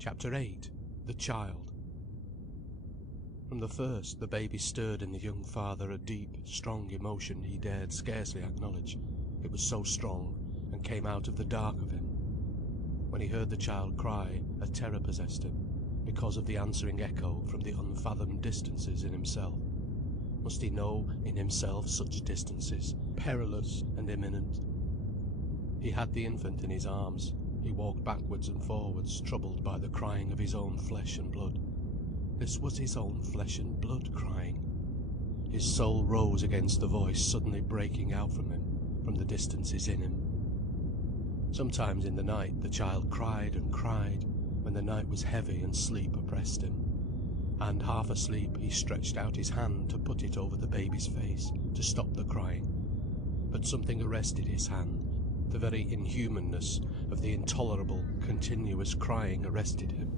Chapter 8. The Child. From the first, the baby stirred in the young father a deep, strong emotion he dared scarcely acknowledge, it was so strong, and came out of the dark of him. When he heard the child cry, a terror possessed him, because of the answering echo from the unfathomed distances in himself. Must he know in himself such distances, perilous and imminent? He had the infant in his arms. He walked backwards and forwards, troubled by the crying of his own flesh and blood. This was his own flesh and blood crying. His soul rose against the voice suddenly breaking out from him, from the distances in him. Sometimes in the night the child cried and cried, when the night was heavy and sleep oppressed him. And half asleep he stretched out his hand to put it over the baby's face, to stop the crying. But something arrested his hand. The very inhumanness of the intolerable, continuous crying arrested him.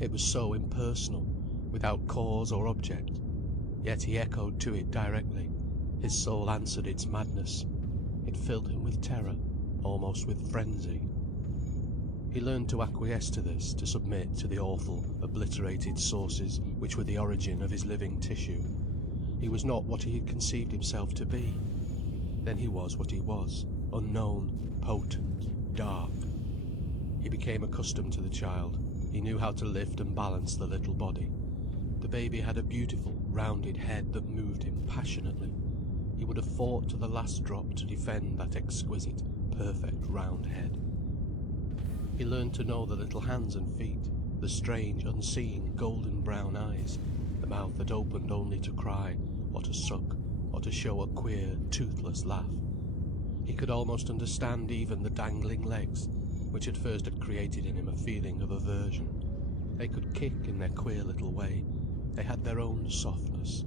It was so impersonal, without cause or object. Yet he echoed to it directly. His soul answered its madness. It filled him with terror, almost with frenzy. He learned to acquiesce to this, to submit to the awful, obliterated sources which were the origin of his living tissue. He was not what he had conceived himself to be. Then he was what he was. Unknown, potent, dark. He became accustomed to the child. He knew how to lift and balance the little body. The baby had a beautiful, rounded head that moved him passionately. He would have fought to the last drop to defend that exquisite, perfect round head. He learned to know the little hands and feet, the strange, unseen, golden brown eyes, the mouth that opened only to cry, or to suck, or to show a queer, toothless laugh. He could almost understand even the dangling legs, which at first had created in him a feeling of aversion. They could kick in their queer little way. They had their own softness.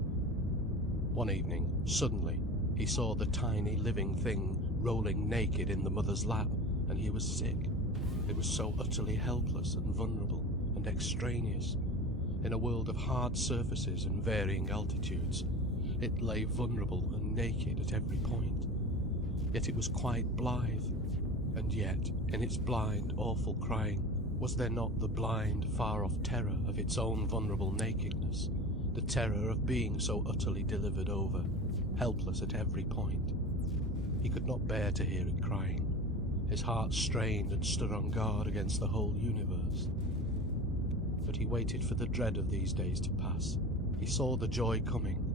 One evening, suddenly, he saw the tiny living thing rolling naked in the mother's lap, and he was sick. It was so utterly helpless and vulnerable and extraneous. In a world of hard surfaces and varying altitudes, it lay vulnerable and naked at every point. Yet it was quite blithe. And yet, in its blind, awful crying, was there not the blind, far-off terror of its own vulnerable nakedness, the terror of being so utterly delivered over, helpless at every point? He could not bear to hear it crying. His heart strained and stood on guard against the whole universe. But he waited for the dread of these days to pass. He saw the joy coming.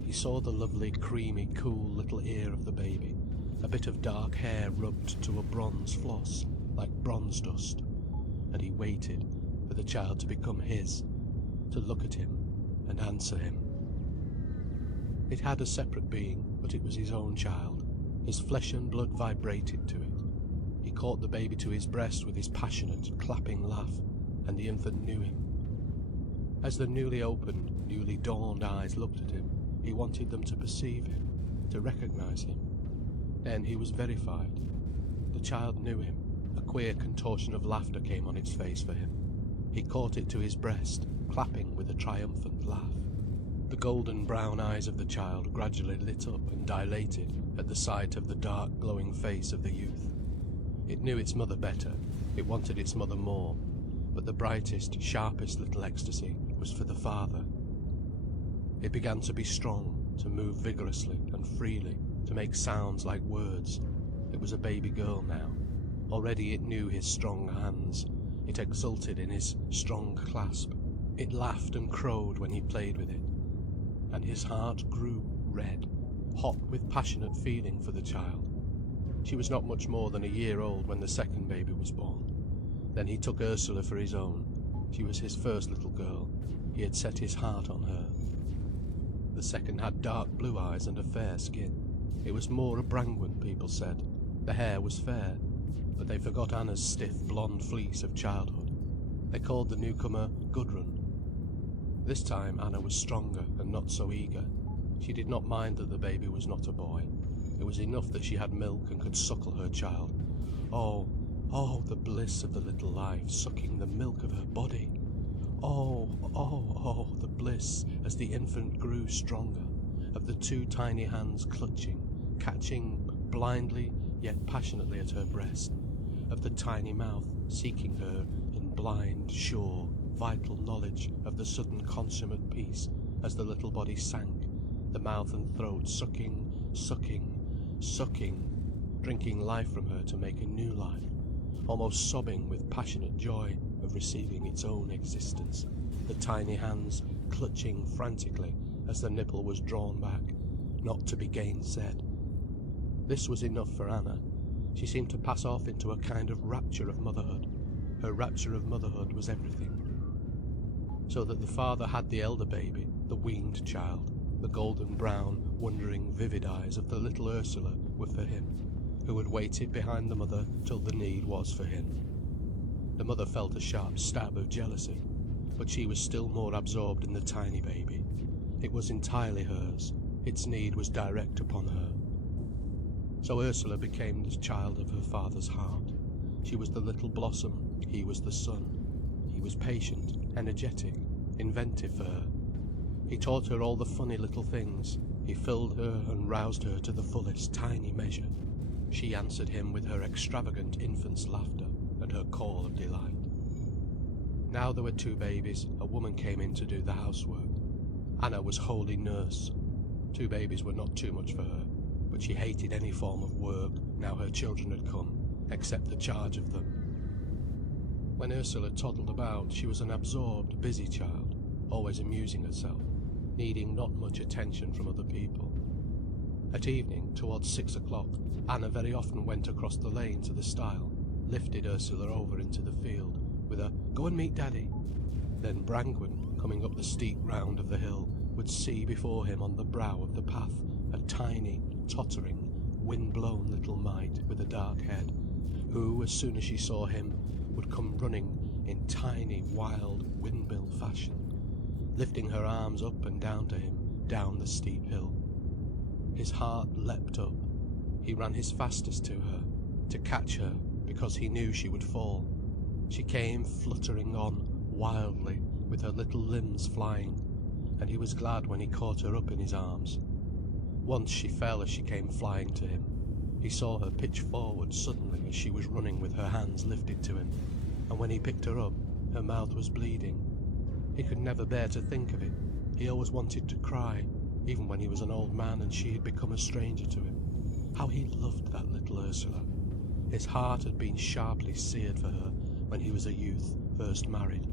He saw the lovely, creamy, cool little ear of the baby, a bit of dark hair rubbed to a bronze floss, like bronze dust. And he waited for the child to become his, to look at him and answer him. It had a separate being, but it was his own child. His flesh and blood vibrated to it. He caught the baby to his breast with his passionate, clapping laugh, and the infant knew him. As the newly opened, newly dawned eyes looked at him, he wanted them to perceive him, to recognise him. Then he was verified. The child knew him. A queer contortion of laughter came on its face for him. He caught it to his breast, clapping with a triumphant laugh. The golden brown eyes of the child gradually lit up and dilated at the sight of the dark glowing face of the youth. It knew its mother better, it wanted its mother more, but the brightest, sharpest little ecstasy was for the father. It began to be strong, to move vigorously and freely, to make sounds like words. It was a baby girl now. Already it knew his strong hands. It exulted in his strong clasp. It laughed and crowed when he played with it. And his heart grew red, hot with passionate feeling for the child. She was not much more than a year old when the second baby was born. Then he took Ursula for his own. She was his first little girl. He had set his heart on her. The second had dark blue eyes and a fair skin. It was more a Brangwen, people said. The hair was fair, but they forgot Anna's stiff blonde fleece of childhood. They called the newcomer Gudrun. This time Anna was stronger and not so eager. She did not mind that the baby was not a boy. It was enough that she had milk and could suckle her child. Oh, oh, the bliss of the little life sucking the milk of her body. Oh, oh, oh, the bliss as the infant grew stronger, of the two tiny hands clutching, catching blindly yet passionately at her breast, of the tiny mouth seeking her in blind, sure, vital knowledge of the sudden consummate peace as the little body sank, the mouth and throat sucking, drinking life from her to make a new life, almost sobbing with passionate joy of receiving its own existence, the tiny hands clutching frantically as the nipple was drawn back, not to be gainsaid. This was enough for Anna. She seemed to pass off into a kind of rapture of motherhood. Her rapture of motherhood was everything. So that the father had the elder baby, the weaned child, the golden brown, wondering, vivid eyes of the little Ursula were for him, who had waited behind the mother till the need was for him. The mother felt a sharp stab of jealousy, but she was still more absorbed in the tiny baby. It was entirely hers. Its need was direct upon her. So Ursula became the child of her father's heart. She was the little blossom, he was the sun. He was patient, energetic, inventive for her. He taught her all the funny little things. He filled her and roused her to the fullest tiny measure. She answered him with her extravagant infant's laughter and her call of delight. Now there were two babies. A woman came in to do the housework. Anna was wholly nurse. Two babies were not too much for her, but she hated any form of work now her children had come, except the charge of them. When Ursula toddled about, she was an absorbed, busy child, always amusing herself, needing not much attention from other people. At evening, towards 6 o'clock, Anna very often went across the lane to the stile, lifted Ursula over into the field, with a "Go and meet Daddy." Then Brangwen, coming up the steep round of the hill, would see before him on the brow of the path a tiny, tottering, wind-blown little mite with a dark head, who, as soon as she saw him, would come running in tiny, wild, windmill fashion, lifting her arms up and down to him, down the steep hill. His heart leapt up. He ran his fastest to her, to catch her, because he knew she would fall. She came fluttering on, wildly, with her little limbs flying, and he was glad when he caught her up in his arms. Once she fell as she came flying to him. He saw her pitch forward suddenly as she was running with her hands lifted to him, and when he picked her up, her mouth was bleeding. He could never bear to think of it. He always wanted to cry, even when he was an old man and she had become a stranger to him. How he loved that little Ursula. His heart had been sharply seared for her when he was a youth, first married.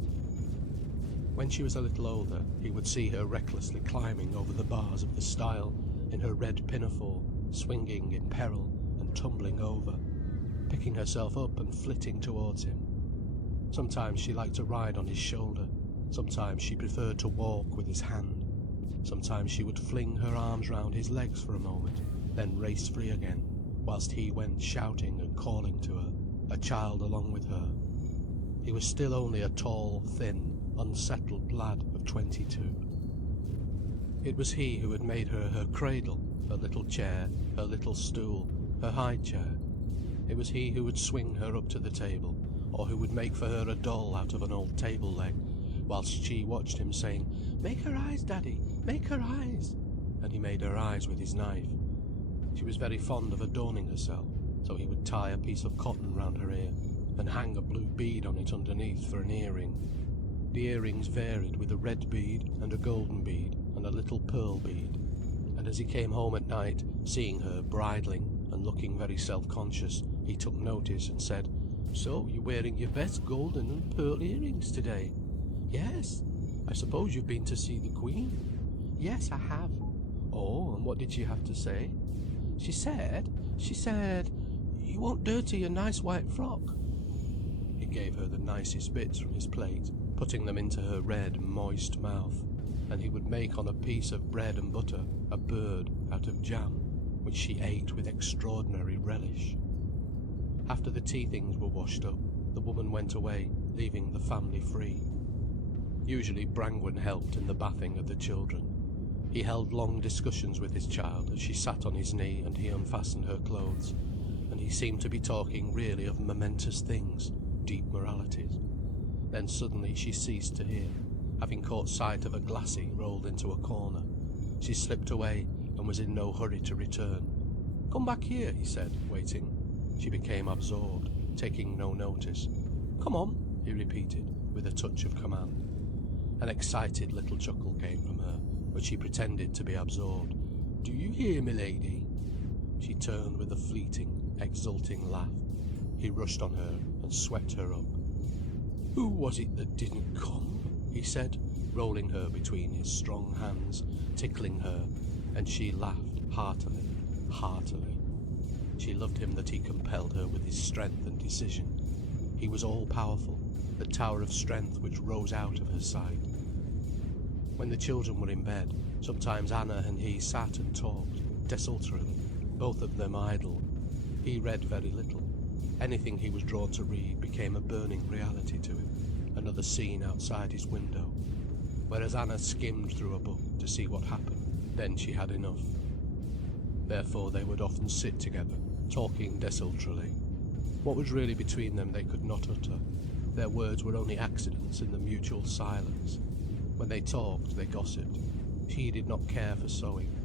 When she was a little older, he would see her recklessly climbing over the bars of the stile in her red pinafore, swinging in peril and tumbling over, picking herself up and flitting towards him. Sometimes she liked to ride on his shoulder, sometimes she preferred to walk with his hand. Sometimes she would fling her arms round his legs for a moment, then race free again, whilst he went shouting and calling to her, a child along with her. He was still only a tall, thin, unsettled lad of 22. It was he who had made her her cradle, her little chair, her little stool, her high chair. It was he who would swing her up to the table, or who would make for her a doll out of an old table leg, whilst she watched him saying, "Make her eyes, Daddy, make her eyes," and he made her eyes with his knife. She was very fond of adorning herself, so he would tie a piece of cotton round her ear, and hang a blue bead on it underneath for an earring. The earrings varied with a red bead and a golden bead and a little pearl bead, and as he came home at night, seeing her bridling and looking very self-conscious, he took notice and said, "So you're wearing your best golden and pearl earrings today?" "Yes." "I suppose you've been to see the Queen?" "Yes, I have." "Oh, and what did she have to say?" She said, "You won't dirty your nice white frock." He gave her the nicest bits from his plate, putting them into her red, moist mouth, and he would make on a piece of bread and butter a bird out of jam, which she ate with extraordinary relish. After the tea things were washed up, the woman went away, leaving the family free. Usually Brangwen helped in the bathing of the children. He held long discussions with his child as she sat on his knee and he unfastened her clothes, and he seemed to be talking really of momentous things, deep moralities. Then suddenly she ceased to hear, having caught sight of a glassy rolled into a corner. She slipped away and was in no hurry to return. "Come back here," he said, waiting. She became absorbed, taking no notice. "Come on." he repeated, with a touch of command. An excited little chuckle came from her, but she pretended to be absorbed. "Do you hear, milady?" She turned with a fleeting, exulting laugh. He rushed on her and swept her up. "Who was it that didn't come?" he said, rolling her between his strong hands, tickling her, and she laughed heartily, heartily. She loved him that he compelled her with his strength and decision. He was all-powerful, the tower of strength which rose out of her side. When the children were in bed, sometimes Anna and he sat and talked, desultorily, both of them idle. He read very little. Anything he was drawn to read became a burning reality to him, another scene outside his window. Whereas Anna skimmed through a book to see what happened, then she had enough. Therefore they would often sit together, talking desultorily. What was really between them they could not utter. Their words were only accidents in the mutual silence. When they talked, they gossiped. She did not care for sewing.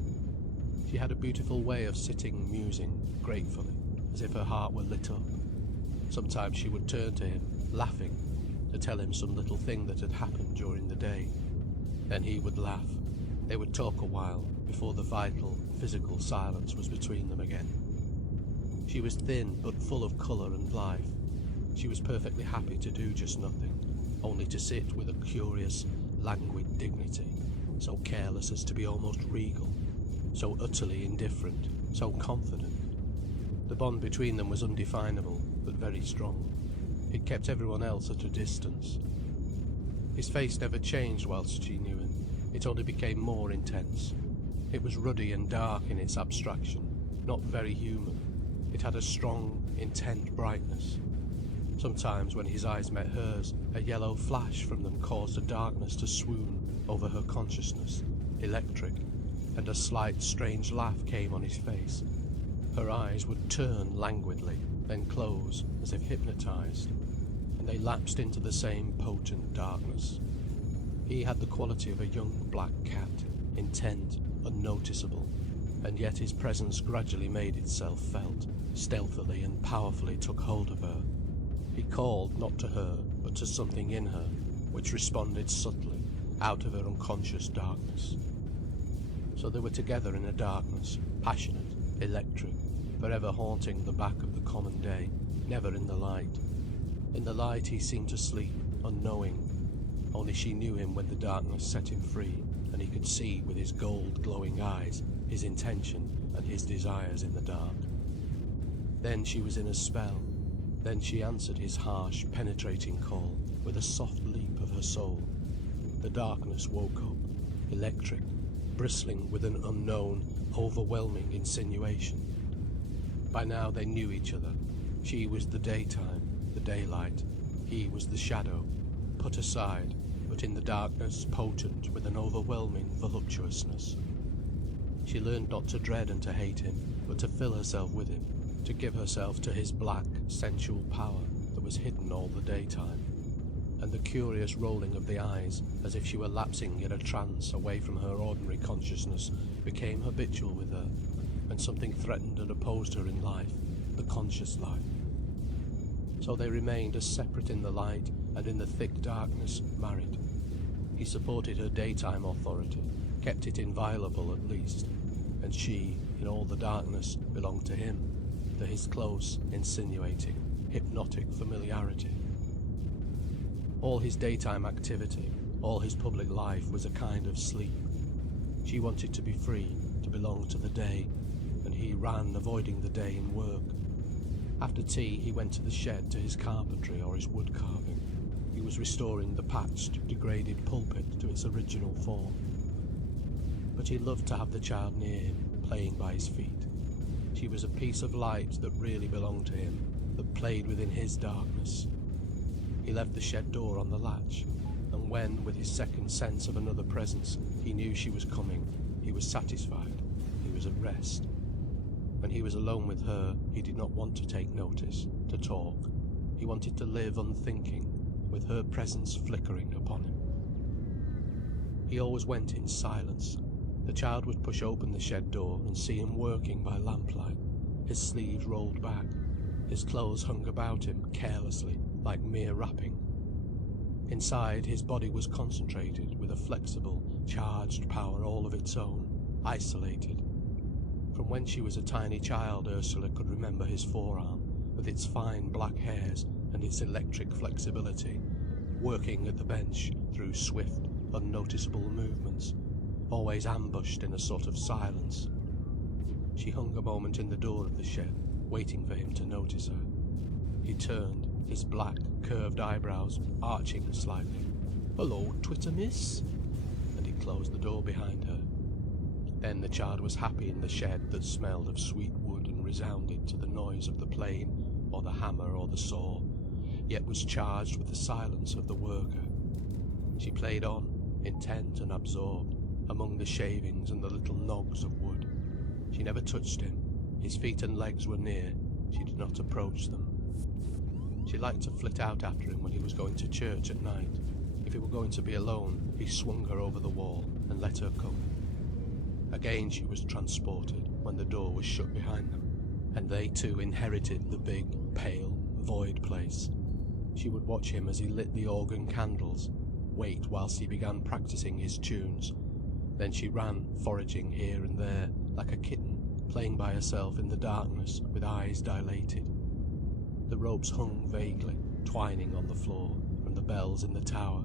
She had a beautiful way of sitting musing, gratefully, as if her heart were lit up. Sometimes she would turn to him, laughing, to tell him some little thing that had happened during the day. Then he would laugh. They would talk a while, before the vital, physical silence was between them again. She was thin, but full of colour and life. She was perfectly happy to do just nothing, only to sit with a curious, languid dignity, so careless as to be almost regal, so utterly indifferent, so confident. The bond between them was undefinable, but very strong. It kept everyone else at a distance. His face never changed whilst she knew him. It only became more intense. It was ruddy and dark in its abstraction, not very human. It had a strong, intent brightness. Sometimes when his eyes met hers, a yellow flash from them caused a darkness to swoon over her consciousness, electric, and a slight, strange laugh came on his face. Her eyes would turn languidly, then close, as if hypnotized, and they lapsed into the same potent darkness. He had the quality of a young black cat, intent, unnoticeable, and yet his presence gradually made itself felt, stealthily and powerfully took hold of her. He called not to her, but to something in her, which responded subtly, out of her unconscious darkness. So they were together in a darkness, passionate, electric, forever haunting the back of the common day, never in the light. In the light he seemed to sleep, unknowing. Only she knew him when the darkness set him free, and he could see with his gold-glowing eyes his intention and his desires in the dark. Then she was in a spell. Then she answered his harsh, penetrating call with a soft leap of her soul. The darkness woke up, electric, bristling with an unknown, overwhelming insinuation. By now they knew each other. She was the daytime, the daylight. He was the shadow, put aside, but in the darkness potent with an overwhelming voluptuousness. She learned not to dread and to hate him, but to fill herself with him, to give herself to his black, sensual power that was hidden all the daytime. And the curious rolling of the eyes, as if she were lapsing in a trance away from her ordinary consciousness, became habitual with her, and something threatened and opposed her in life, the conscious life. So they remained as separate in the light and in the thick darkness, married. He supported her daytime authority, kept it inviolable at least, and she, in all the darkness, belonged to him, to his close, insinuating, hypnotic familiarity. All his daytime activity, all his public life was a kind of sleep. She wanted to be free, to belong to the day, and he ran avoiding the day in work. After tea he went to the shed to his carpentry or his wood carving. He was restoring the patched, degraded pulpit to its original form. But he loved to have the child near him, playing by his feet. She was a piece of light that really belonged to him, that played within his darkness. He left the shed door on the latch, and when, with his second sense of another presence, he knew she was coming, he was satisfied, he was at rest. When he was alone with her, he did not want to take notice, to talk. He wanted to live unthinking, with her presence flickering upon him. He always went in silence. The child would push open the shed door and see him working by lamplight, his sleeves rolled back. His clothes hung about him carelessly, like mere wrapping. Inside, his body was concentrated with a flexible, charged power all of its own, isolated. From when she was a tiny child, Ursula could remember his forearm, with its fine black hairs and its electric flexibility, working at the bench through swift, unnoticeable movements, always ambushed in a sort of silence. She hung a moment in the door of the shed, waiting for him to notice her. He turned, his black, curved eyebrows arching slightly. "Hello, Twitter miss?" And he closed the door behind her. Then the child was happy in the shed that smelled of sweet wood and resounded to the noise of the plane, or the hammer or the saw, yet was charged with the silence of the worker. She played on, intent and absorbed, among the shavings and the little nogs of wood. She never touched him. His feet and legs were near. She did not approach them. She liked to flit out after him when he was going to church at night. If he were going to be alone, he swung her over the wall and let her come. Again she was transported when the door was shut behind them, and they too inherited the big, pale, void place. She would watch him as he lit the organ candles, wait whilst he began practising his tunes. Then she ran, foraging here and there, like a kitten, playing by herself in the darkness with eyes dilated. The ropes hung vaguely, twining on the floor, from the bells in the tower,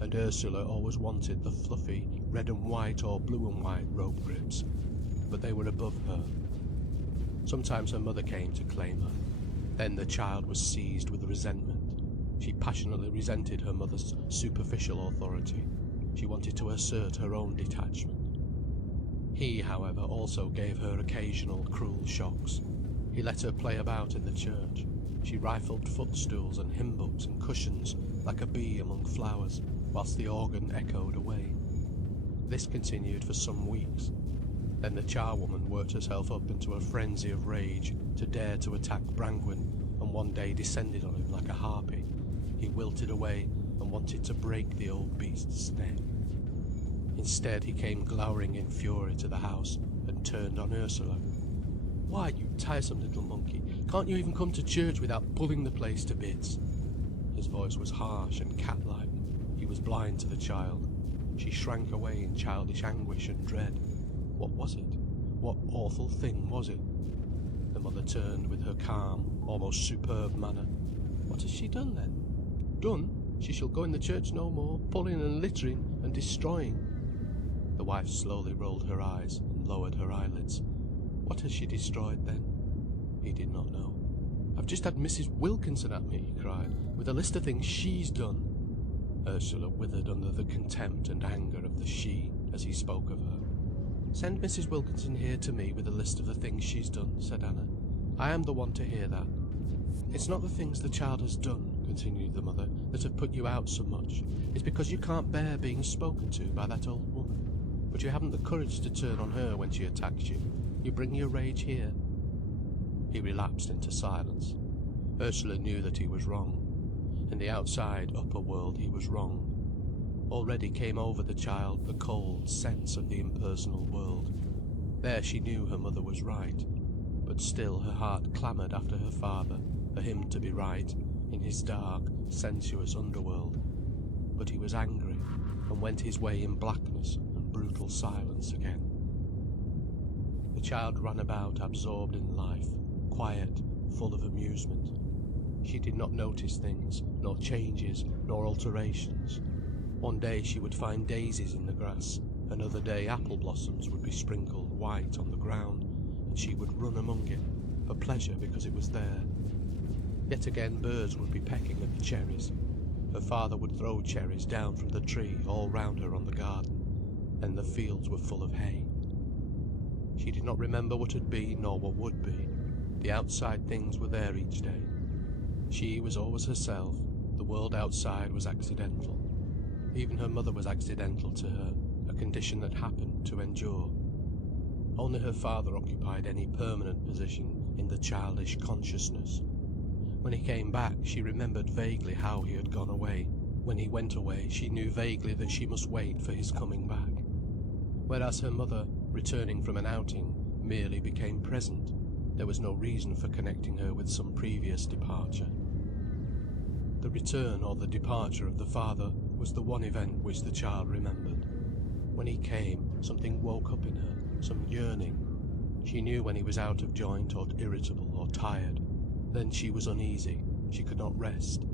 and Ursula always wanted the fluffy red and white or blue and white rope grips, but they were above her. Sometimes her mother came to claim her. Then the child was seized with resentment. She passionately resented her mother's superficial authority. She wanted to assert her own detachment. He, however, also gave her occasional cruel shocks. He let her play about in the church. She rifled footstools and hymn books and cushions like a bee among flowers, whilst the organ echoed away. This continued for some weeks. Then the charwoman worked herself up into a frenzy of rage to dare to attack Brangwyn, and one day descended on him like a harpy. He wilted away and wanted to break the old beast's neck. Instead, he came glowering in fury to the house and turned on Ursula. "Why, you tiresome little monkey, can't you even come to church without pulling the place to bits?" His voice was harsh and cat-like. He was blind to the child. She shrank away in childish anguish and dread. What was it? What awful thing was it? The mother turned with her calm, almost superb manner. "What has she done then?" "Done? She shall go in the church no more, pulling and littering and destroying." The wife slowly rolled her eyes and lowered her eyelids. "What has she destroyed then?" He did not know. "I've just had Mrs. Wilkinson at me," he cried, "with a list of things she's done." Ursula withered under the contempt and anger of the she as he spoke of her. "Send Mrs. Wilkinson here to me with a list of the things she's done," said Anna. "I am the one to hear that." "It's not the things the child has done," continued the mother, "that have put you out so much. It's because you can't bear being spoken to by that old woman. But you haven't the courage to turn on her when she attacks you. You bring your rage here." He relapsed into silence. Ursula knew that he was wrong. In the outside, upper world he was wrong. Already came over the child the cold sense of the impersonal world. There she knew her mother was right. But still her heart clamoured after her father, for him to be right, in his dark, sensuous underworld. But he was angry, and went his way in blackness and brutal silence again. The child ran about absorbed in life, quiet, full of amusement. She did not notice things, nor changes, nor alterations. One day she would find daisies in the grass, another day apple blossoms would be sprinkled white on the ground, and she would run among it, for pleasure because it was there. Yet again birds would be pecking at the cherries. Her father would throw cherries down from the tree all round her on the garden. Then the fields were full of hay. She did not remember what had been nor what would be. The outside things were there each day. She was always herself. The world outside was accidental. Even her mother was accidental to her, a condition that happened to endure. Only her father occupied any permanent position in the childish consciousness. When he came back, she remembered vaguely how he had gone away. When he went away, she knew vaguely that she must wait for his coming back. Whereas her mother, returning from an outing, merely became present. There was no reason for connecting her with some previous departure. The return or the departure of the father was the one event which the child remembered. When he came, something woke up in her, some yearning. She knew when he was out of joint or irritable or tired. Then she was uneasy, she could not rest.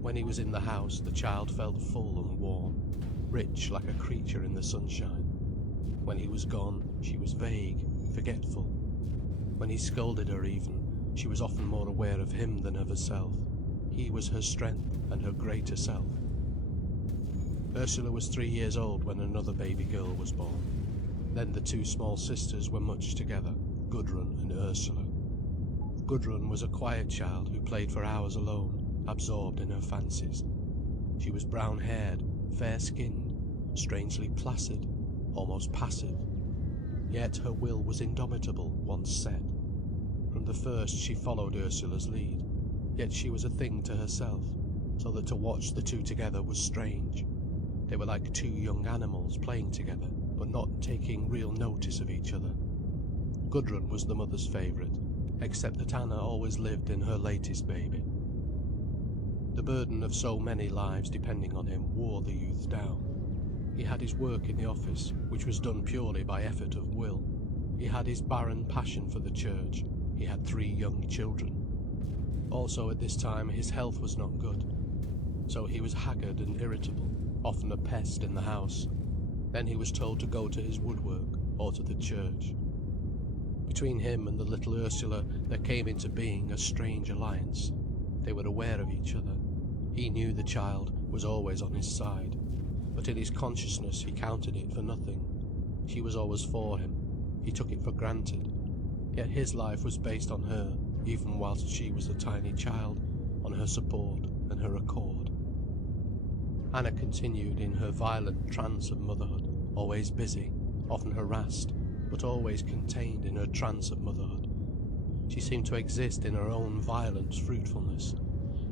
When he was in the house, the child felt full and warm, rich like a creature in the sunshine. When he was gone, she was vague, forgetful. When he scolded her even, she was often more aware of him than of herself. He was her strength and her greater self. Ursula was 3 years old when another baby girl was born. Then the two small sisters were much together, Gudrun and Ursula. Gudrun was a quiet child who played for hours alone, absorbed in her fancies. She was brown-haired, fair-skinned, strangely placid, almost passive. Yet her will was indomitable once set. From the first she followed Ursula's lead, yet she was a thing to herself, so that to watch the two together was strange. They were like two young animals playing together, but not taking real notice of each other. Gudrun was the mother's favourite, except that Anna always lived in her latest baby. The burden of so many lives depending on him wore the youth down. He had his work in the office, which was done purely by effort of will. He had his barren passion for the church. He had 3 young children. Also at this time his health was not good. So he was haggard and irritable, often a pest in the house. Then he was told to go to his woodwork or to the church. Between him and the little Ursula there came into being a strange alliance. They were aware of each other. He knew the child was always on his side, but in his consciousness he counted it for nothing. She was always for him. He took it for granted. Yet his life was based on her, even whilst she was a tiny child, on her support and her accord. Anna continued in her violent trance of motherhood, always busy, often harassed, but always contained in her trance of motherhood. She seemed to exist in her own violent fruitfulness,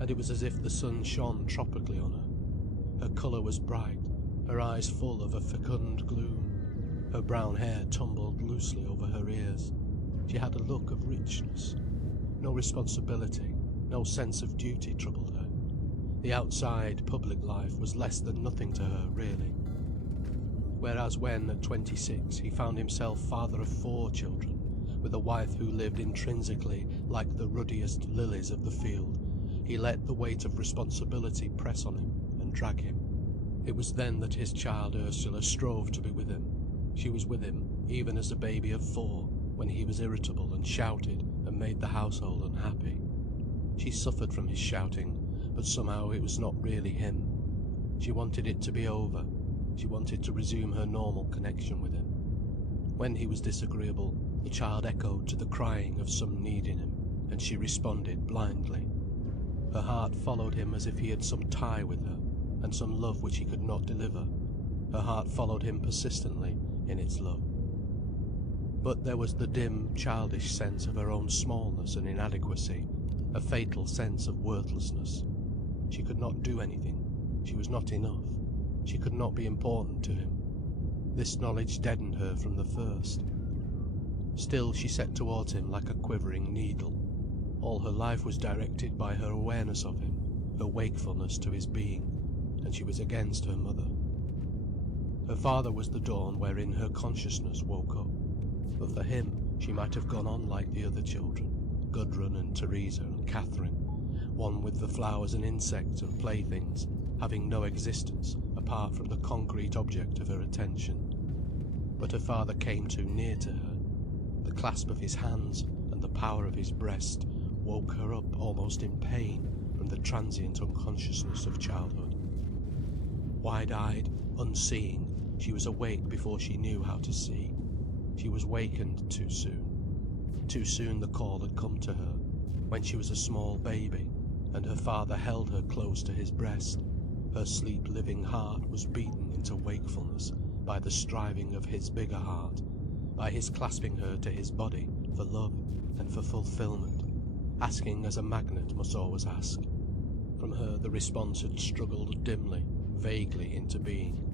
and it was as if the sun shone tropically on her. Her colour was bright, her eyes full of a fecund gloom. Her brown hair tumbled loosely over her ears. She had a look of richness. No responsibility, no sense of duty troubled her. The outside, public life was less than nothing to her, really. Whereas when, at 26, he found himself father of 4 children, with a wife who lived intrinsically like the ruddiest lilies of the field, he let the weight of responsibility press on him and drag him. It was then that his child Ursula strove to be with him. She was with him, even as a baby of 4, when he was irritable and shouted and made the household unhappy. She suffered from his shouting, but somehow it was not really him. She wanted it to be over. She wanted to resume her normal connection with him. When he was disagreeable, the child echoed to the crying of some need in him, and she responded blindly. Her heart followed him as if he had some tie with her, and some love which he could not deliver. Her heart followed him persistently in its love. But there was the dim, childish sense of her own smallness and inadequacy, a fatal sense of worthlessness. She could not do anything. She was not enough. She could not be important to him. This knowledge deadened her from the first. Still she set towards him like a quivering needle. All her life was directed by her awareness of him, her wakefulness to his being, and she was against her mother. Her father was the dawn wherein her consciousness woke up. But for him, she might have gone on like the other children, Gudrun and Teresa and Catherine, one with the flowers and insects and playthings, having no existence apart from the concrete object of her attention. But her father came too near to her. The clasp of his hands and the power of his breast woke her up almost in pain from the transient unconsciousness of childhood. Wide-eyed, unseeing, she was awake before she knew how to see. She was wakened too soon. Too soon the call had come to her, when she was a small baby, and her father held her close to his breast. Her sleep-living heart was beaten into wakefulness by the striving of his bigger heart, by his clasping her to his body for love and for fulfilment, asking as a magnet must always ask. From her the response had struggled dimly, vaguely into being.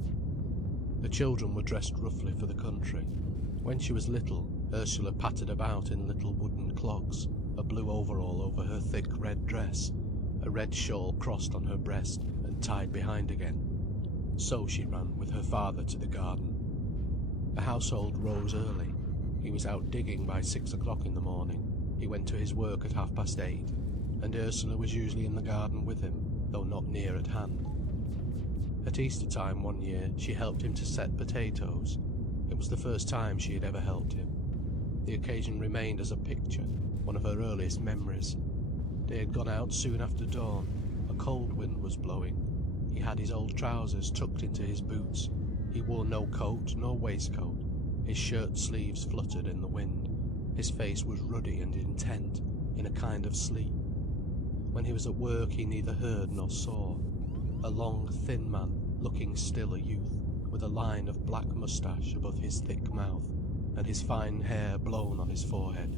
The children were dressed roughly for the country. When she was little, Ursula pattered about in little wooden clogs, a blue overall over her thick red dress, a red shawl crossed on her breast and tied behind again. So she ran with her father to the garden. The household rose early. He was out digging by 6 o'clock in the morning. He went to his work at 8:30, and Ursula was usually in the garden with him, though not near at hand. At Easter time one year, she helped him to set potatoes. It was the first time she had ever helped him. The occasion remained as a picture, one of her earliest memories. They had gone out soon after dawn. A cold wind was blowing. He had his old trousers tucked into his boots. He wore no coat nor waistcoat. His shirt sleeves fluttered in the wind. His face was ruddy and intent, in a kind of sleep. When he was at work he neither heard nor saw. A long, thin man, looking still a youth, with a line of black moustache above his thick mouth, and his fine hair blown on his forehead.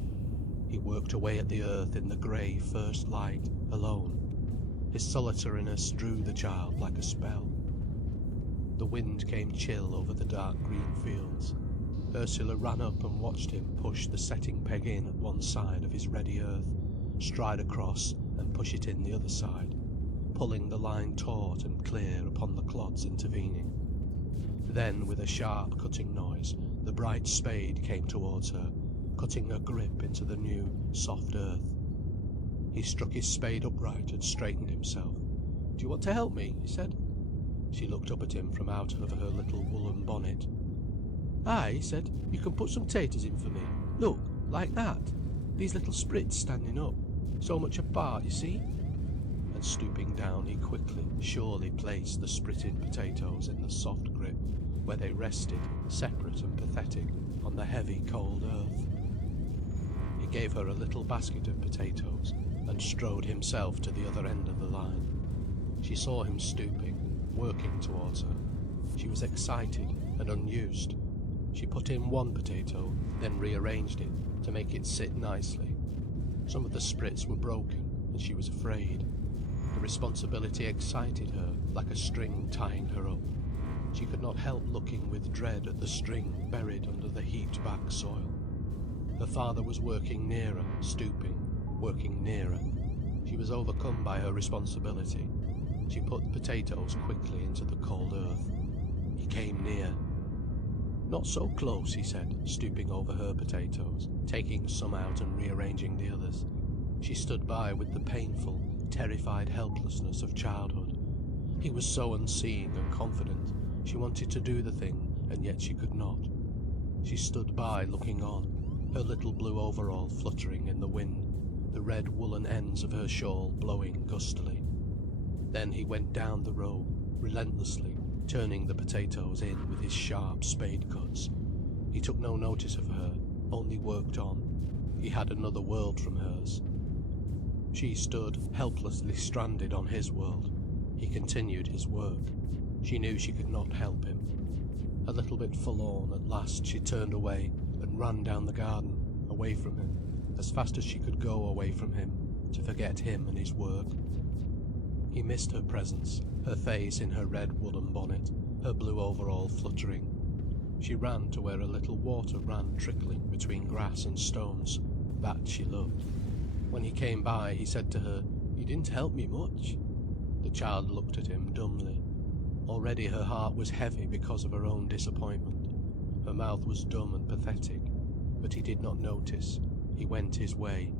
He worked away at the earth in the grey first light, alone. His solitariness drew the child like a spell. The wind came chill over the dark green fields. Ursula ran up and watched him push the setting peg in at one side of his ready earth, stride across and push it in the other side, pulling the line taut and clear upon the clods intervening. Then, with a sharp cutting noise, the bright spade came towards her, cutting a grip into the new, soft earth. He struck his spade upright and straightened himself. "Do you want to help me?" he said. She looked up at him from out of her little woolen bonnet. "Aye," he said, "you can put some taters in for me. Look, like that. These little sprits standing up. So much apart, you see?" And stooping down, he quickly, surely placed the spritted potatoes in the soft grip, where they rested, separate and pathetic, on the heavy cold earth. He gave her a little basket of potatoes, and strode himself to the other end of the line. She saw him stooping, working towards her. She was excited and unused. She put in one potato, then rearranged it to make it sit nicely. Some of the sprits were broken, and she was afraid. The responsibility excited her like a string tying her up. She could not help looking with dread at the string buried under the heaped-back soil. Her father was working nearer, stooping, working nearer. She was overcome by her responsibility. She put the potatoes quickly into the cold earth. He came near. "Not so close," he said, stooping over her potatoes, taking some out and rearranging the others. She stood by with the painful, terrified helplessness of childhood. He was so unseeing and confident. She wanted to do the thing, and yet she could not. She stood by looking on, her little blue overall fluttering in the wind, the red woolen ends of her shawl blowing gustily. Then he went down the row, relentlessly, turning the potatoes in with his sharp spade cuts. He took no notice of her, only worked on. He had another world from hers. She stood helplessly stranded on his world. He continued his work. She knew she could not help him. A little bit forlorn, at last she turned away and ran down the garden, away from him, as fast as she could go away from him, to forget him and his work. He missed her presence, her face in her red woolen bonnet, her blue overall fluttering. She ran to where a little water ran trickling between grass and stones. That she loved. When he came by, he said to her, "You didn't help me much." The child looked at him dumbly. Already her heart was heavy because of her own disappointment. Her mouth was dumb and pathetic, but he did not notice. He went his way.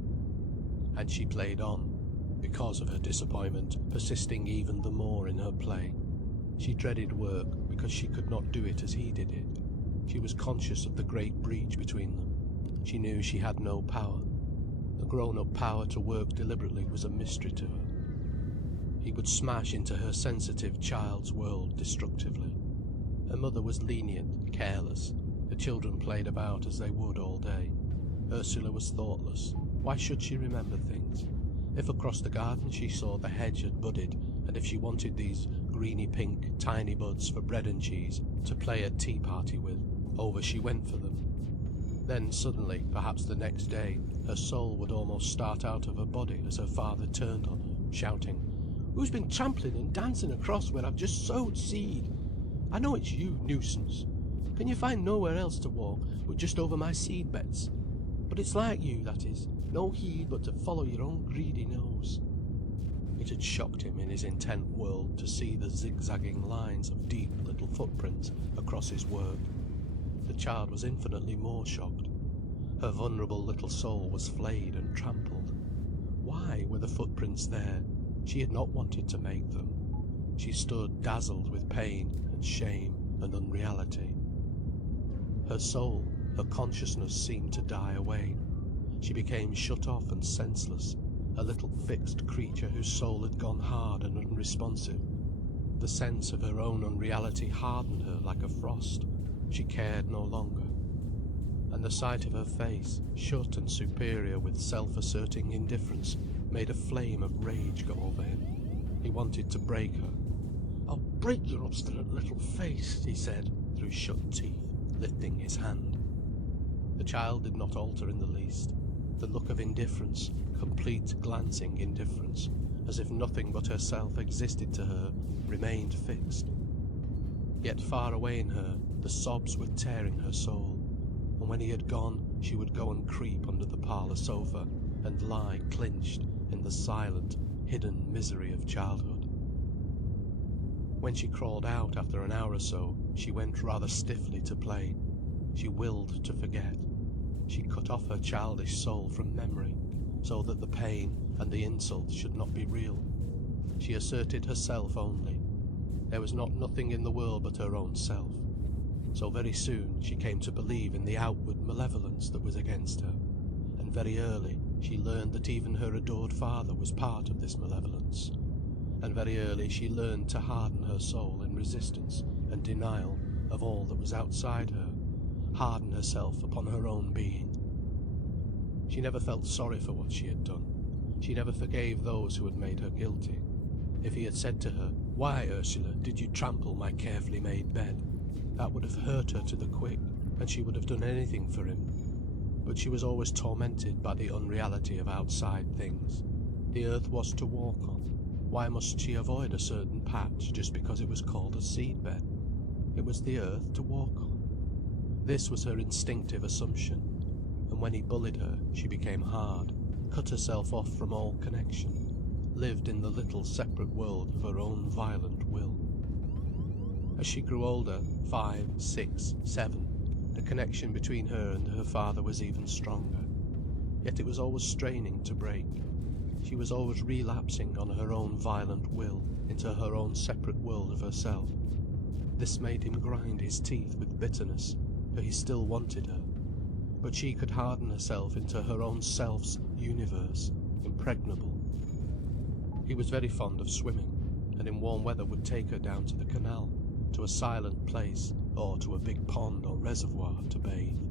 And she played on, because of her disappointment, persisting even the more in her play. She dreaded work because she could not do it as he did it. She was conscious of the great breach between them. She knew she had no power. The grown-up power to work deliberately was a mystery to her. He would smash into her sensitive child's world destructively. Her mother was lenient, careless. The children played about as they would all day. Ursula was thoughtless. Why should she remember things? If across the garden she saw the hedge had budded, and if she wanted these greeny-pink, tiny buds for bread and cheese to play at tea party with, over she went for them. Then suddenly, perhaps the next day, her soul would almost start out of her body as her father turned on her, shouting, "Who's been trampling and dancing across where I've just sowed seed? I know it's you, nuisance. Can you find nowhere else to walk but just over my seed beds? But it's like you, that is, no heed but to follow your own greedy nose." It had shocked him in his intent world to see the zigzagging lines of deep little footprints across his work. The child was infinitely more shocked. Her vulnerable little soul was flayed and trampled. Why were the footprints there? She had not wanted to make them. She stood dazzled with pain and shame and unreality. Her soul, her consciousness seemed to die away. She became shut off and senseless, a little fixed creature whose soul had gone hard and unresponsive. The sense of her own unreality hardened her like a frost. She cared no longer. And the sight of her face, shut and superior with self-asserting indifference, made a flame of rage go over him. He wanted to break her. "I'll break your obstinate little face," he said, through shut teeth, lifting his hand. The child did not alter in the least. The look of indifference, complete glancing indifference, as if nothing but herself existed to her, remained fixed. Yet far away in her, the sobs were tearing her soul. And when he had gone, she would go and creep under the parlour sofa, and lie clinched in the silent, hidden misery of childhood. When she crawled out after an hour or so, she went rather stiffly to play. She willed to forget. She cut off her childish soul from memory, so that the pain and the insult should not be real. She asserted herself only. There was nothing in the world but her own self. So very soon she came to believe in the outward malevolence that was against her, and very early she learned that even her adored father was part of this malevolence. And very early she learned to harden her soul in resistance and denial of all that was outside her, harden herself upon her own being. She never felt sorry for what she had done. She never forgave those who had made her guilty. If he had said to her, "Why, Ursula, did you trample my carefully made bed?" that would have hurt her to the quick, and she would have done anything for him. But she was always tormented by the unreality of outside things. The earth was to walk on. Why must she avoid a certain patch just because it was called a seedbed? It was the earth to walk on. This was her instinctive assumption, and when he bullied her, she became hard, cut herself off from all connection, lived in the little separate world of her own violent will. As she grew older, 5, 6, 7, the connection between her and her father was even stronger. Yet it was always straining to break. She was always relapsing on her own violent will into her own separate world of herself. This made him grind his teeth with bitterness, for he still wanted her. But she could harden herself into her own self's universe, impregnable. He was very fond of swimming, and in warm weather would take her down to the canal, to a silent place, or to a big pond or reservoir to bathe.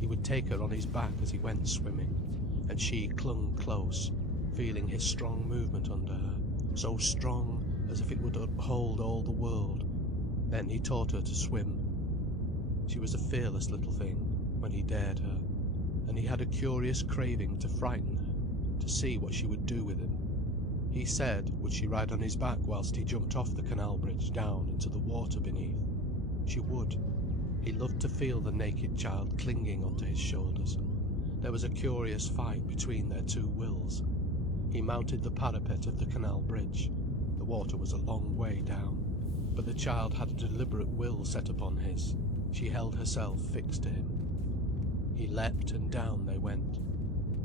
He would take her on his back as he went swimming, and she clung close, feeling his strong movement under her, so strong as if it would uphold all the world. Then he taught her to swim. She was a fearless little thing when he dared her, and he had a curious craving to frighten her, to see what she would do with him. He said, would she ride on his back whilst he jumped off the canal bridge down into the water beneath? She would. He loved to feel the naked child clinging onto his shoulders. There was a curious fight between their two wills. He mounted the parapet of the canal bridge. The water was a long way down, but the child had a deliberate will set upon his. She held herself fixed to him. He leapt, and down they went.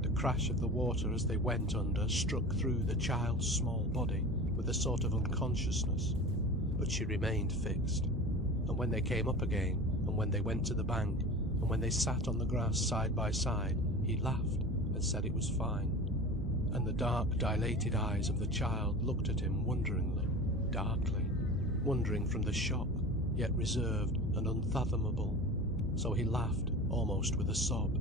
The crash of the water as they went under struck through the child's small body with a sort of unconsciousness, but she remained fixed. And when they came up again, and when they went to the bank, and when they sat on the grass side by side, he laughed and said it was fine. And the dark, dilated eyes of the child looked at him wonderingly, darkly, wondering from the shock, yet reserved and unfathomable. So he laughed almost with a sob.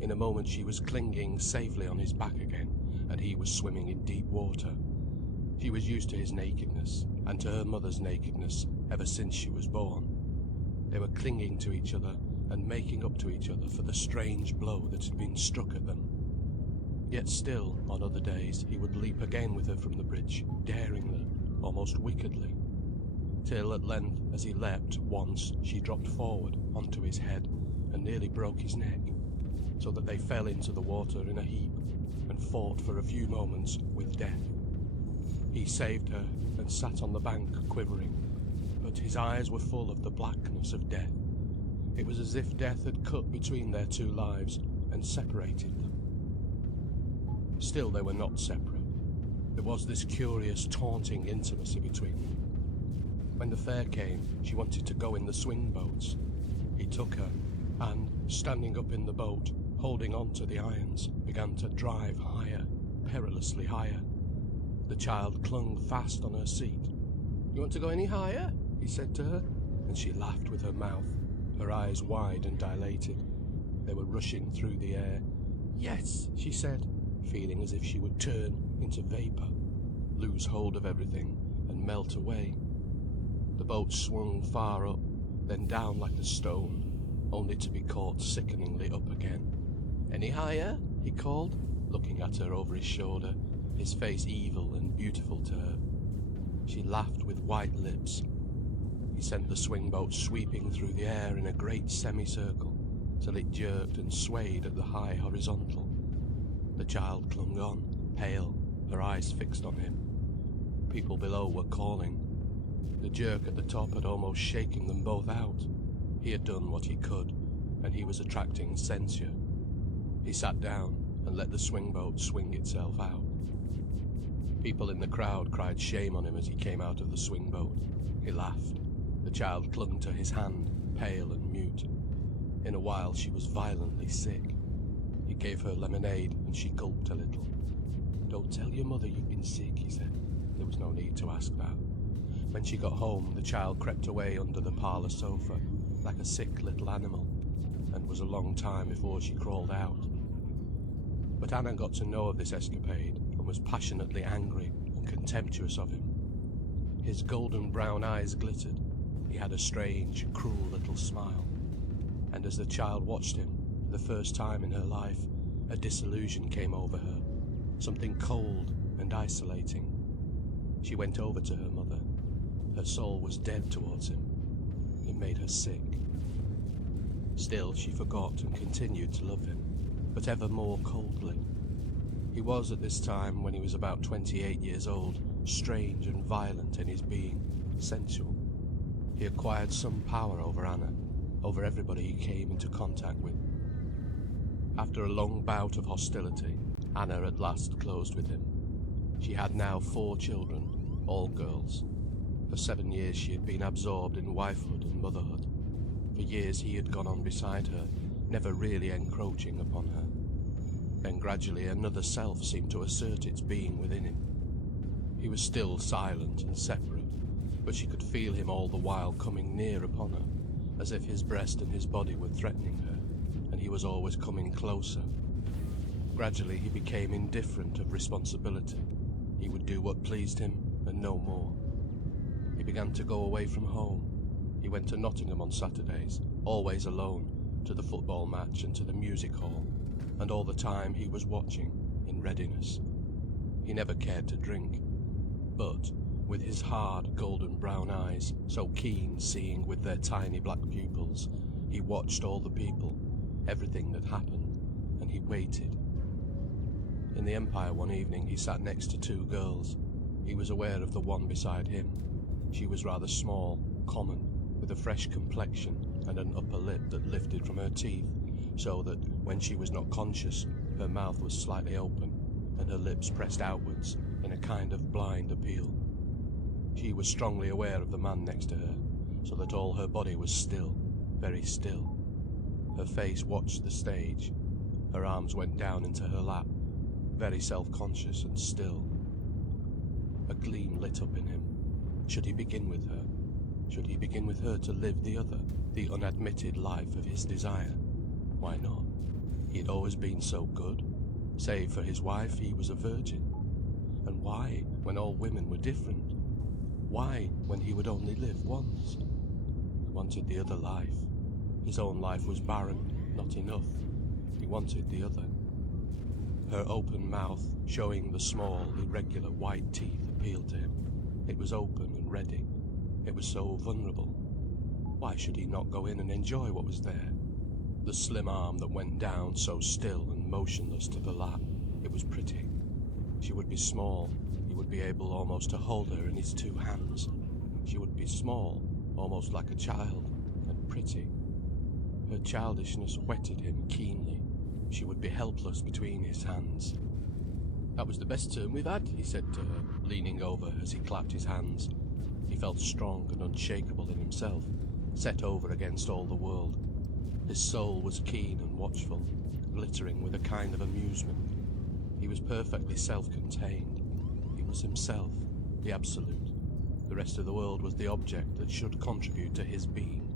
In a moment she was clinging safely on his back again, and he was swimming in deep water. She was used to his nakedness, and to her mother's nakedness, ever since she was born. They were clinging to each other, and making up to each other for the strange blow that had been struck at them. Yet still, on other days, he would leap again with her from the bridge, daringly, almost wickedly. Till at length, as he leapt once, she dropped forward onto his head, and nearly broke his neck, so that they fell into the water in a heap, and fought for a few moments with death. He saved her and sat on the bank quivering, but his eyes were full of the blackness of death. It was as if death had cut between their two lives and separated them. Still they were not separate. There was this curious, taunting intimacy between them. When the fair came, she wanted to go in the swing boats. He took her, and, standing up in the boat, holding on to the irons, began to drive higher, perilously higher. The child clung fast on her seat. "You want to go any higher?" he said to her, and she laughed with her mouth, her eyes wide and dilated. They were rushing through the air. "Yes," she said, feeling as if she would turn into vapour, lose hold of everything, and melt away. The boat swung far up, then down like a stone, only to be caught sickeningly up again. "Any higher?" he called, looking at her over his shoulder, his face evil and beautiful to her. She laughed with white lips. He sent the swing boat sweeping through the air in a great semicircle, till it jerked and swayed at the high horizontal. The child clung on, pale, her eyes fixed on him. People below were calling. The jerk at the top had almost shaken them both out. He had done what he could, and he was attracting censure. He sat down and let the swing boat swing itself out. People in the crowd cried shame on him as he came out of the swing boat. He laughed. The child clung to his hand, pale and mute. In a while she was violently sick. He gave her lemonade and she gulped a little. "Don't tell your mother you've been sick," he said. There was no need to ask that. When she got home, the child crept away under the parlour sofa, like a sick little animal, and was a long time before she crawled out. But Anna got to know of this escapade, and was passionately angry and contemptuous of him. His golden brown eyes glittered. He had a strange, cruel little smile. And as the child watched him, for the first time in her life, a disillusion came over her, something cold and isolating. She went over to her mother. Her soul was dead towards him. It made her sick. Still, she forgot and continued to love him, but ever more coldly. He was at this time, when he was about 28 years old, strange and violent in his being, sensual. He acquired some power over Anna, over everybody he came into contact with. After a long bout of hostility, Anna at last closed with him. She had now 4 children, all girls. For 7 years she had been absorbed in wifehood and motherhood. For years he had gone on beside her, never really encroaching upon her. Then gradually another self seemed to assert its being within him. He was still silent and separate, but she could feel him all the while coming near upon her, as if his breast and his body were threatening her, and he was always coming closer. Gradually he became indifferent of responsibility. He would do what pleased him, and no more. He began to go away from home. He went to Nottingham on Saturdays, always alone, to the football match and to the music hall, and all the time he was watching, in readiness. He never cared to drink, but, with his hard, golden brown eyes, so keen seeing with their tiny black pupils, he watched all the people, everything that happened, and he waited. In the Empire one evening he sat next to 2 girls. He was aware of the one beside him. She was rather small, common, with a fresh complexion and an upper lip that lifted from her teeth, so that, when she was not conscious, her mouth was slightly open, and her lips pressed outwards in a kind of blind appeal. She was strongly aware of the man next to her, so that all her body was still, very still. Her face watched the stage. Her arms went down into her lap, very self-conscious and still. A gleam lit up in him. Should he begin with her? Should he begin with her to live the other, the unadmitted life of his desire? Why not? He had always been so good. Save for his wife, he was a virgin. And why, when all women were different? Why, when he would only live once? He wanted the other life. His own life was barren, not enough. He wanted the other. Her open mouth, showing the small, irregular white teeth, appealed to him. It was open and ready. It was so vulnerable. Why should he not go in and enjoy what was there? The slim arm that went down so still and motionless to the lap. It was would be small, he would be able almost to hold her in his two hands. She would be small, almost like a child, and pretty. Her childishness whetted him keenly. She would be helpless between his hands. "That was the best term we've had," he said to her, leaning over as he clapped his hands. He felt strong and unshakable in himself, set over against all the world. His soul was keen and watchful, glittering with a kind of amusement. He was perfectly self-contained. He was himself, the absolute. The rest of the world was the object that should contribute to his being.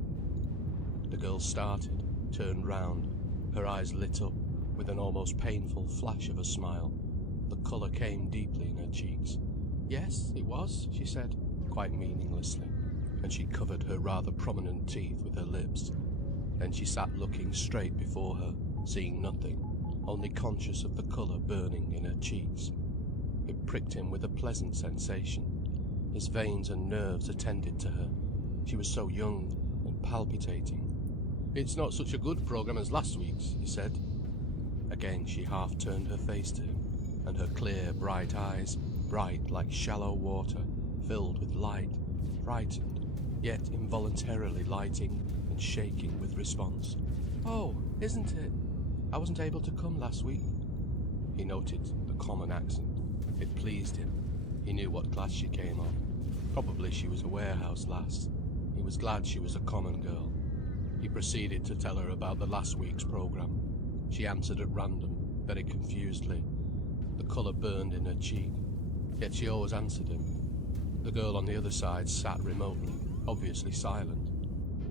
The girl started, turned round, her eyes lit up with an almost painful flash of a smile. The colour came deeply in her cheeks. "Yes, it was," she said, quite meaninglessly, and she covered her rather prominent teeth with her lips. Then she sat looking straight before her, seeing nothing, only conscious of the colour burning in her cheeks. It pricked him with a pleasant sensation. His veins and nerves attended to her. She was so young and palpitating. "It's not such a good programme as last week's," he said. Again she half turned her face to him, and her clear, bright eyes, bright like shallow water, filled with light, frightened, yet involuntarily lighting and shaking with response. "Oh, isn't it? I wasn't able to come last week." He noted the common accent. It pleased him. He knew what class she came of. Probably she was a warehouse lass. He was glad she was a common girl. He proceeded to tell her about the last week's programme. She answered at random, very confusedly. The colour burned in her cheek, yet she always answered him. The girl on the other side sat remotely, obviously silent.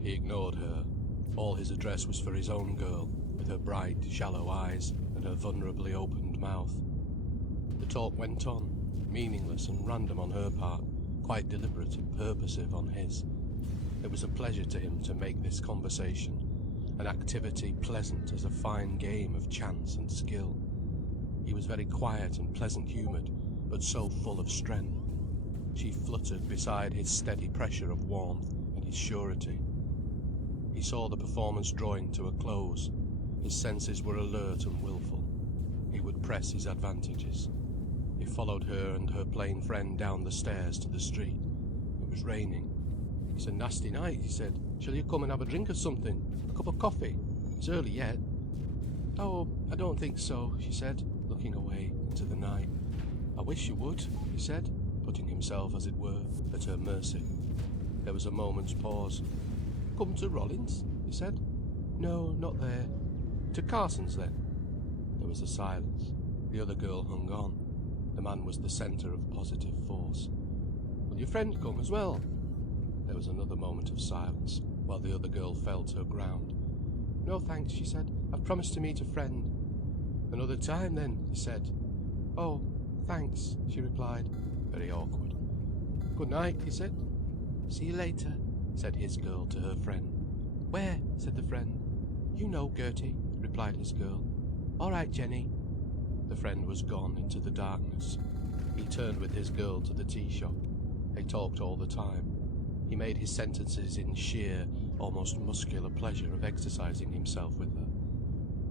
He ignored her. All his address was for his own girl, with her bright, shallow eyes and her vulnerably opened mouth. The talk went on, meaningless and random on her part, quite deliberate and purposive on his. It was a pleasure to him to make this conversation, an activity pleasant as a fine game of chance and skill. He was very quiet and pleasant-humoured, but so full of strength. She fluttered beside his steady pressure of warmth and his surety. He saw the performance drawing to a close. His senses were alert and willful. He would press his advantages. He followed her and her plain friend down the stairs to the street. It was raining. "It's a nasty night," he said. "Shall you come and have a drink or something? A cup of coffee? It's early yet." "Oh, I don't think so," she said, looking away into the night. "I wish you would," he said, putting himself, as it were, at her mercy. There was a moment's pause. "Come to Rollins?" he said. "No, not there." "To Carson's, then?" There was a silence. The other girl hung on. The man was the centre of positive force. "Will your friend come as well?" There was another moment of silence, while the other girl felt her ground. "No, thanks," she said. "I've promised to meet a friend." "Another time, then," he said. "Oh, thanks," she replied, very awkward. "Good night," he said. "See you later," said his girl to her friend. "Where?" said the friend. "You know, Gertie," replied his girl. "All right, Jenny." The friend was gone into the darkness. He turned with his girl to the tea shop. They talked all the time. He made his sentences in sheer, almost muscular pleasure of exercising himself with her.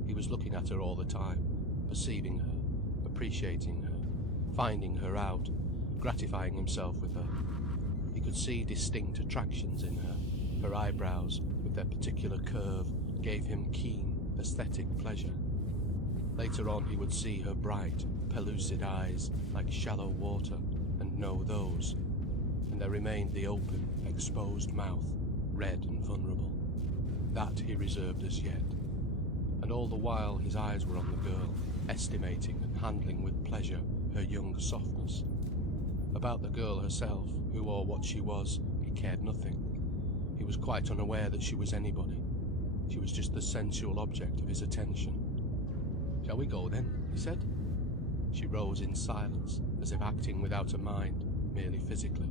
He was looking at her all the time, perceiving her, appreciating her, finding her out, gratifying himself with her. He could see distinct attractions in her. Her eyebrows, with their particular curve, gave him keen, aesthetic pleasure. Later on he would see her bright, pellucid eyes, like shallow water, and know those. And there remained the open, exposed mouth, red and vulnerable. That he reserved as yet. And all the while his eyes were on the girl, estimating and handling with pleasure her young softness. About the girl herself, who or what she was, he cared nothing. He was quite unaware that she was anybody. She was just the sensual object of his attention. "Shall we go then?" he said. She rose in silence, as if acting without a mind, merely physically.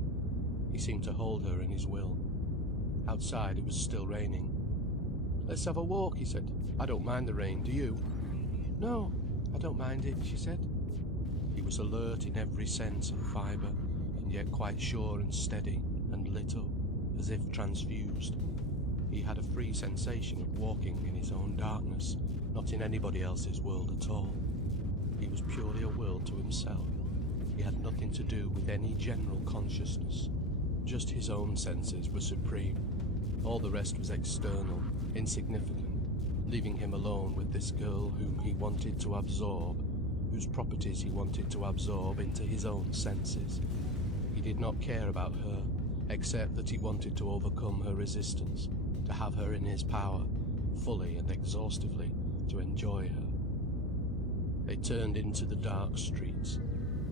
He seemed to hold her in his will. Outside it was still raining. "Let's have a walk," he said. "I don't mind the rain, do you?" "No, I don't mind it," she said. He was alert in every sense and fibre, and yet quite sure and steady, and lit up, as if transfused. He had a free sensation of walking in his own darkness, not in anybody else's world at all. He was purely a world to himself. He had nothing to do with any general consciousness. Just his own senses were supreme. All the rest was external, insignificant, leaving him alone with this girl whom he wanted to absorb, whose properties he wanted to absorb into his own senses. He did not care about her, except that he wanted to overcome her resistance, to have her in his power, fully and exhaustively, to enjoy her. They turned into the dark streets.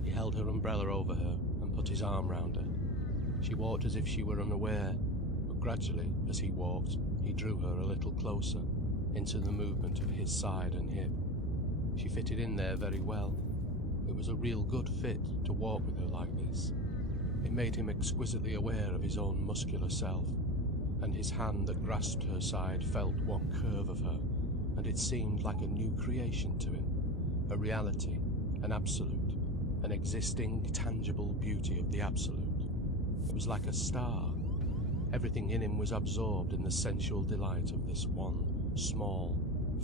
He held her umbrella over her and put his arm round her. She walked as if she were unaware, but gradually, as he walked, he drew her a little closer, into the movement of his side and hip. She fitted in there very well. It was a real good fit to walk with her like this. It made him exquisitely aware of his own muscular self, and his hand that grasped her side felt one curve of her, and it seemed like a new creation to him, a reality, an absolute, an existing, tangible beauty of the absolute. It was like a star. Everything in him was absorbed in the sensual delight of this one, small,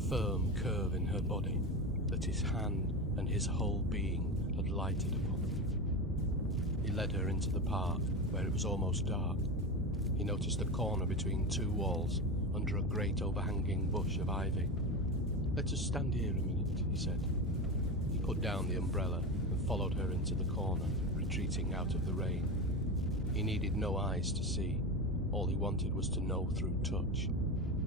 firm curve in her body that his hand and his whole being had lighted upon. He led her into the park, where it was almost dark. He noticed a corner between two walls, under a great overhanging bush of ivy. "Let us stand here a minute," he said. He put down the umbrella and followed her into the corner, retreating out of the rain. He needed no eyes to see. All he wanted was to know through touch.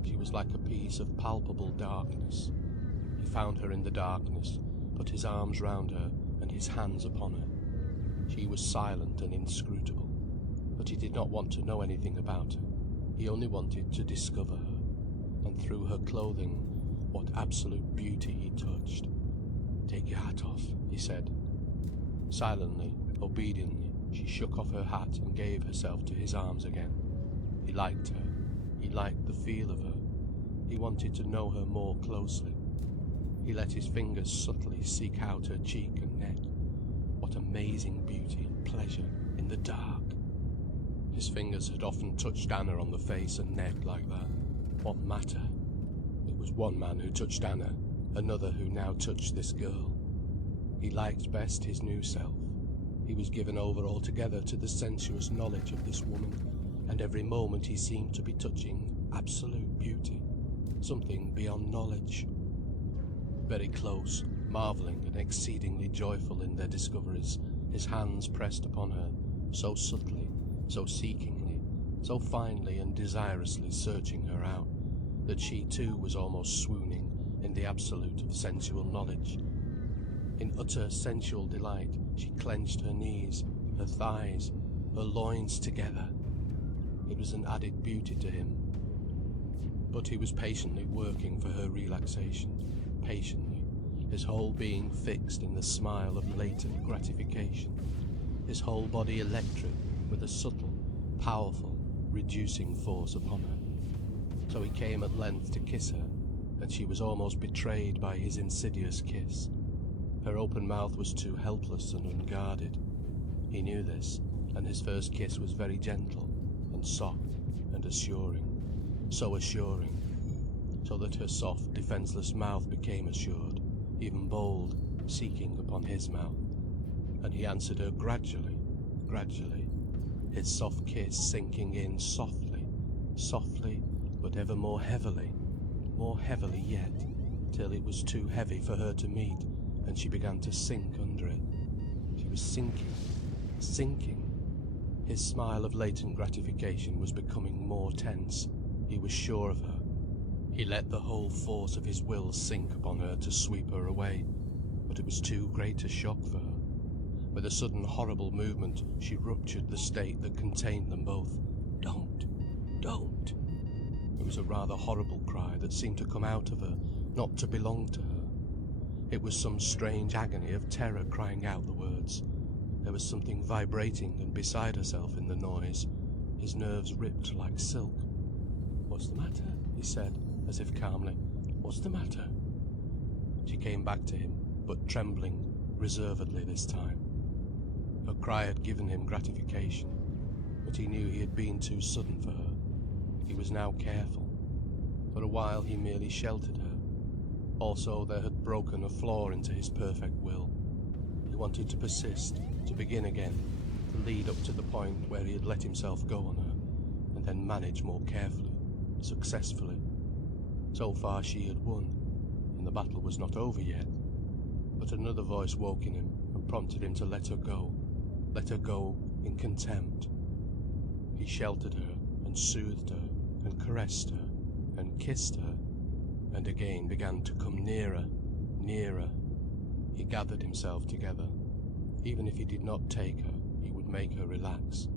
She was like a piece of palpable darkness. He found her in the darkness, put his arms round her and his hands upon her. She was silent and inscrutable, but he did not want to know anything about her. He only wanted to discover her, and through her clothing, what absolute beauty he touched. "Take your hat off," he said. Silently, obediently, she shook off her hat and gave herself to his arms again. He liked her. He liked the feel of her. He wanted to know her more closely. He let his fingers subtly seek out her cheek and neck. What amazing beauty and pleasure in the dark! His fingers had often touched Anna on the face and neck like that. What matter? It was one man who touched Anna, another who now touched this girl. He liked best his new self. He was given over altogether to the sensuous knowledge of this woman, and every moment he seemed to be touching absolute beauty, something beyond knowledge. Very close, marvelling and exceedingly joyful in their discoveries, his hands pressed upon her, so subtly, so seekingly, so finely and desirously searching her out, that she too was almost swooning in the absolute of sensual knowledge. In utter sensual delight, she clenched her knees, her thighs, her loins together. It was an added beauty to him. But he was patiently working for her relaxation, patiently, his whole being fixed in the smile of latent gratification, his whole body electric with a subtle, powerful, reducing force upon her. So he came at length to kiss her, and she was almost betrayed by his insidious kiss. Her open mouth was too helpless and unguarded. He knew this, and his first kiss was very gentle, and soft, and assuring, so that her soft, defenceless mouth became assured, even bold, seeking upon his mouth. And he answered her gradually, his soft kiss sinking in softly, but ever more heavily yet, till it was too heavy for her to meet, and she began to sink under it. She was sinking. His smile of latent gratification was becoming more tense. He was sure of her. He let the whole force of his will sink upon her to sweep her away, but it was too great a shock for her. With a sudden horrible movement, she ruptured the state that contained them both. Don't! It was a rather horrible cry that seemed to come out of her, not to belong to her. It was some strange agony of terror crying out the words. There was something vibrating and beside herself in the noise. His nerves ripped like silk. "What's the matter?" he said, as if calmly. "What's the matter?" She came back to him, but trembling, reservedly this time. Her cry had given him gratification, but he knew he had been too sudden for her. He was now careful. For a while he merely sheltered her. Also there had broken a flaw into his perfect will. He wanted to persist, to begin again, to lead up to the point where he had let himself go on her, and then manage more carefully, successfully. So far she had won, and the battle was not over yet. But another voice woke in him and prompted him to let her go in contempt. He sheltered her and soothed her and caressed her and kissed her, and again began to come nearer, nearer. He gathered himself together. Even if he did not take her, he would make her relax.